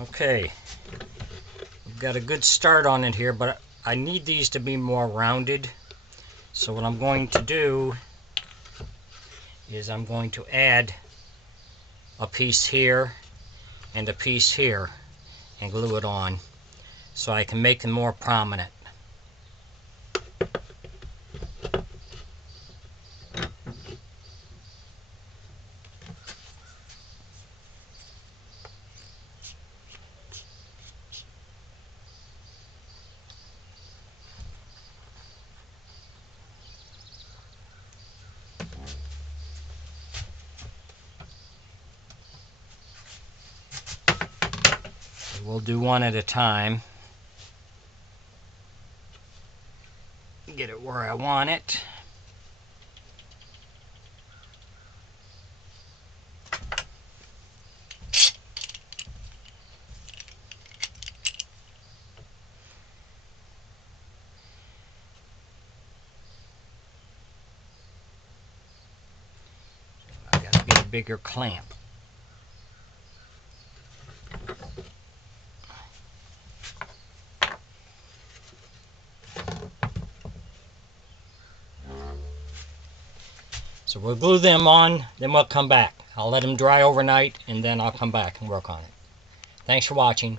Okay, we've got a good start on it here, but I need these to be more rounded. So what I'm going to do is I'm going to add a piece here and a piece here and glue it on so I can make them more prominent. We'll do one at a time. Get it where I want it. I gotta get a bigger clamp. So we'll glue them on, then we'll come back. I'll let them dry overnight, and then I'll come back and work on it. Thanks for watching.